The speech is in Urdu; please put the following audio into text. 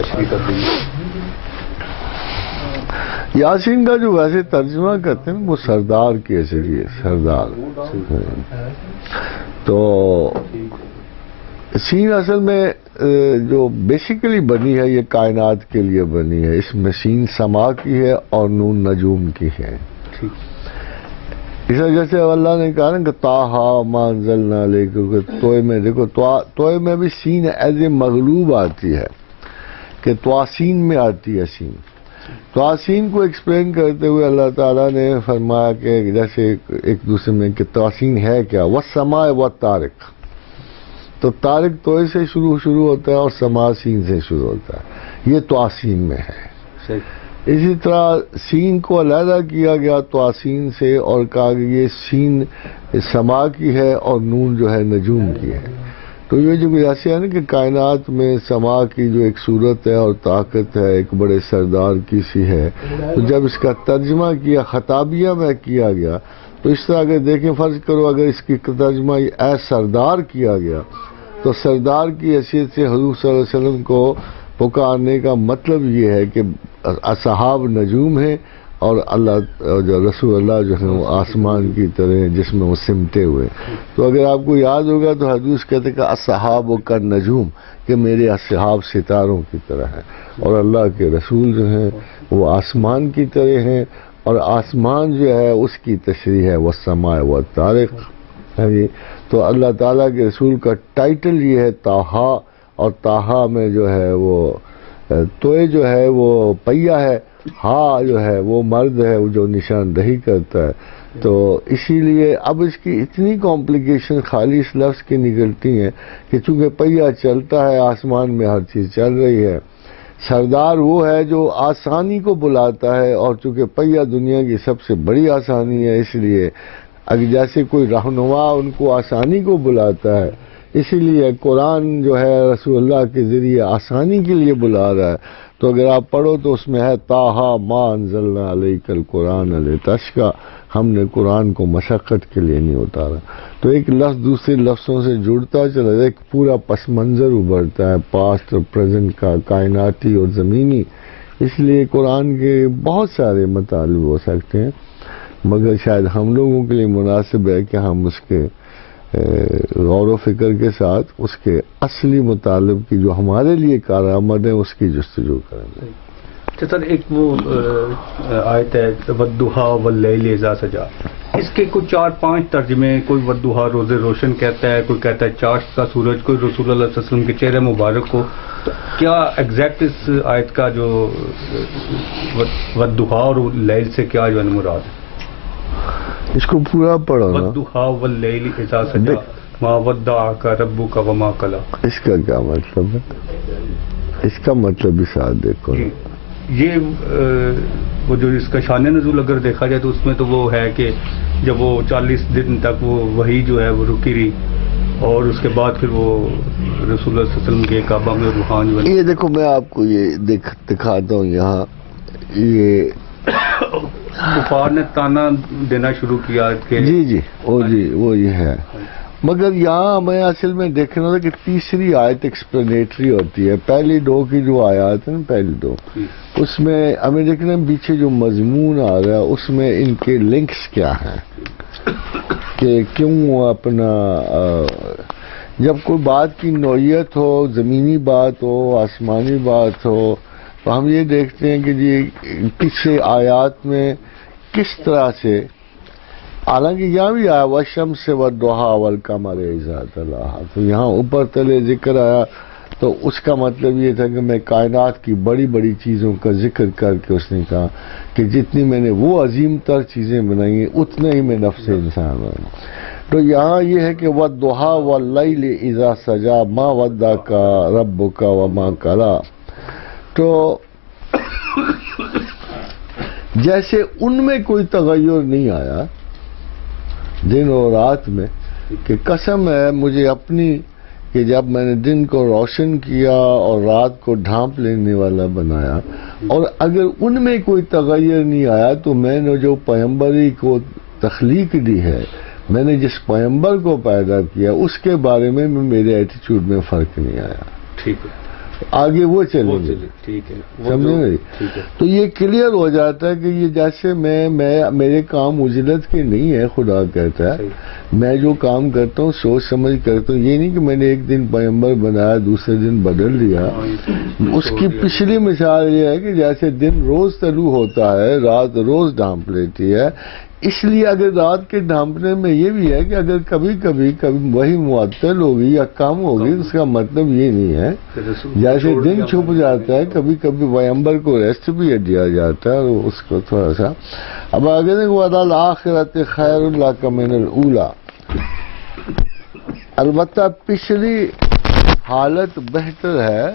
تشریح کر دیجیے۔ یاسین کا جو ویسے ترجمہ کرتے ہیں وہ سردار کے ذریعے، سردار، تو سین اصل میں جو بیسیکلی بنی ہے یہ کائنات کے لیے بنی ہے، اس میں سین سما کی ہے اور نون نجوم کی ہے۔ اس وجہ سے اللہ نے کہا نا کہ طٰہٰ مَا أَنزَلْنَا عَلَيْكَ، توئے میں دیکھو، توئے میں بھی سین ایز اے مغلوب آتی ہے کہ تواسین میں آتی ہے سین۔ تواسین کو ایکسپلین کرتے ہوئے اللہ تعالیٰ نے فرمایا کہ جیسے ایک دوسرے میں کہ تواسین ہے کیا، وَالسَّمَاءِ وَالطَّارِقِ، تو طارق توئے سے شروع ہوتا ہے اور سما سین سے شروع ہوتا ہے، یہ تواسین میں ہے۔ اسی طرح سین کو علیحدہ کیا گیا تواسین سے اور کہا کہ یہ سین سما کی ہے اور نون جو ہے نجوم کی ہے۔ تو یہ جو ایسے ہے نا کہ کائنات میں سما کی جو ایک صورت ہے اور طاقت ہے ایک بڑے سردار کی سی ہے، تو جب اس کا ترجمہ کیا خطابیہ میں کیا گیا تو اس طرح اگر دیکھیں، فرض کرو اگر اس کی ترجمہ اے سردار کیا گیا تو سردار کی حیثیت سے حضور صلی اللہ علیہ وسلم کو پکارنے کا مطلب یہ ہے کہ اصحاب نجوم ہیں اور اللہ جو رسول اللہ جو ہے وہ آسمان کی طرح ہیں جس میں وہ سمٹے ہوئے۔ تو اگر آپ کو یاد ہوگا تو حدیث کہتے کہ اصحاب کا نجوم، کہ میرے اصحاب ستاروں کی طرح ہیں، اور اللہ کے رسول جو ہیں وہ آسمان کی طرح ہیں، اور آسمان جو ہے اس کی تشریح ہے وَالسَّمَاءِ وَالطَّارِقِ۔ تو اللہ تعالیٰ کے رسول کا ٹائٹل یہ ہے طٰہٰ، اور طٰہٰ میں جو ہے وہ توئے جو ہے وہ پہیہ ہے، ہاں جو ہے وہ مرد ہے وہ جو نشاندہی کرتا ہے۔ تو اسی لیے اب اس کی اتنی کمپلیکیشن خالی اس لفظ کی نکلتی ہیں کہ چونکہ پہیہ چلتا ہے آسمان میں ہر چیز چل رہی ہے، سردار وہ ہے جو آسانی کو بلاتا ہے، اور چونکہ پہیہ دنیا کی سب سے بڑی آسانی ہے اس لیے اگر جیسے کوئی رہنما ان کو آسانی کو بلاتا ہے، اسی لیے قرآن جو ہے رسول اللہ کے ذریعے آسانی کے لیے بلا رہا ہے۔ تو اگر آپ پڑھو تو اس میں ہے طٰہٰ مَا أَنزَلْنَا عَلَيْكَ الْقُرْآنَ لِتَشْقَىٰ، ہم نے قرآن کو مشقت کے لیے نہیں اتارا۔ تو ایک لفظ دوسرے لفظوں سے جڑتا چلا جائے، ایک پورا پس منظر ابھرتا ہے پاسٹ اور پریزنٹ کا، کائناتی اور زمینی۔ اس لیے قرآن کے بہت سارے مطالب ہو سکتے ہیں، مگر شاید ہم لوگوں کے لیے مناسب ہے کہ ہم اس کے غور و فکر کے ساتھ اس کے اصلی مطالب کی جو ہمارے لیے کارآمد ہے اس کی جستجو کریں۔ اچھا سر، ایک وہ آیت ہے وَالضُّحَىٰ وَاللَّيْلِ إِذَا سَجَىٰ، اس کے کوئی 4-5 ترجمے، کوئی وَالضُّحَىٰ روز روشن کہتا ہے، کوئی کہتا ہے چاشت کا سورج، کوئی رسول اللہ صلی اللہ علیہ وسلم کے چہرے مبارک کو۔ تو کیا ایگزیکٹ اس آیت کا جو وَالضُّحَىٰ اور لیل سے کیا جو ہے مراد ہے؟ اس کو پورا پڑھو نا، وَالضُّحَىٰ وَاللَّيْلِ إِذَا سَجَىٰ مَا وَدَّعَكَ رَبُّكَ وَمَا قَلَىٰ، اس کا کیا مطلب ہے؟ اس کا مطلب بھی ساتھ دیکھو نا۔ یہ وہ جو اس کا شان نزول اگر دیکھا جائے تو اس میں تو وہ ہے کہ جب وہ 40 دن تک وہ وحی جو ہے وہ رکی رہی، اور اس کے بعد پھر وہ رسول اللہ صلی اللہ علیہ وسلم کے کعبہ میں روحان جو ہے۔ یہ دیکھو میں آپ کو یہ دکھاتا ہوں یہاں، یہ کفار نے تانا دینا شروع کیا کہ جی وہ یہ ہے، مگر یہاں ہمیں اصل میں دیکھنا ہوتا کہ تیسری آیت ایکسپلینیٹری ہوتی ہے، پہلی 2 کی جو آیات ہیں نا، پہلی 2 اس میں ہمیں دیکھنا پیچھے جو مضمون آ رہا ہے اس میں ان کے لنکس کیا ہیں، کہ کیوں اپنا جب کوئی بات کی نوعیت ہو، زمینی بات ہو، آسمانی بات ہو، تو ہم یہ دیکھتے ہیں کہ جی پیچھے آیات میں کس طرح سے، حالانکہ یہاں بھی آیا وَالشَّمْسِ وَالضُّحَىٰ وَالْقَمَرِ إِذَا تَلَاهَا، تو یہاں اوپر تلے ذکر آیا تو اس کا مطلب یہ تھا کہ میں کائنات کی بڑی بڑی چیزوں کا ذکر کر کے اس نے کہا کہ جتنی میں نے وہ عظیم تر چیزیں بنائی ہیں اتنا ہی میں نفس انسان بنا۔ تو یہاں یہ ہے کہ وَالضُّحَىٰ وَاللَّيْلِ إِذَا سَجَىٰ مَا وَدَّعَكَ رَبُّكَ وَمَا قَلَىٰ، تو جیسے ان میں کوئی تغیر نہیں آیا دن اور رات میں، کہ قسم ہے مجھے اپنی کہ جب میں نے دن کو روشن کیا اور رات کو ڈھانپ لینے والا بنایا، اور اگر ان میں کوئی تغیر نہیں آیا تو میں نے جو پیغمبری کو تخلیق دی ہے، میں نے جس پیغمبر کو پیدا کیا اس کے بارے میں میرے ایٹیچیوڈ میں فرق نہیں آیا۔ ٹھیک ہے، آگے وہ وہ چلیں گے. چلے ٹھیک ہے وہ سمجھے جو- نہیں؟ ٹھیک ہے تو یہ کلیئر ہو جاتا ہے کہ یہ جیسے میں میرے کام اجلت کے نہیں ہے، خدا کہتا ہے صحیح. میں جو کام کرتا ہوں سوچ سمجھ کرتا ہوں. یہ نہیں کہ میں نے ایک دن پیغمبر بنایا دوسرے دن بدل دیا. ہاں، یہ اس کی پچھلی مثال یہ ہے کہ جیسے دن روز طلوع ہوتا ہے، رات روز ڈھانپ لیتی ہے. اس لیے اگر رات کے ڈھانپنے میں یہ بھی ہے کہ اگر کبھی کبھی وہی معطل ہوگی یا کم ہوگی، اس کا مطلب یہ نہیں ہے. کہ رسول جیسے چھوڑ دن دیا چھپ میں نے. جاتا ہے، کبھی کبھی پیغمبر کو ریسٹ بھی دیا جاتا ہے اور اس کو تھوڑا سا. اب آگے دیکھو وَالْآخِرَةُ خَيْرٌ لَكَ مِنَ الْأُولَىٰ. البتہ پچھلی حالت بہتر ہے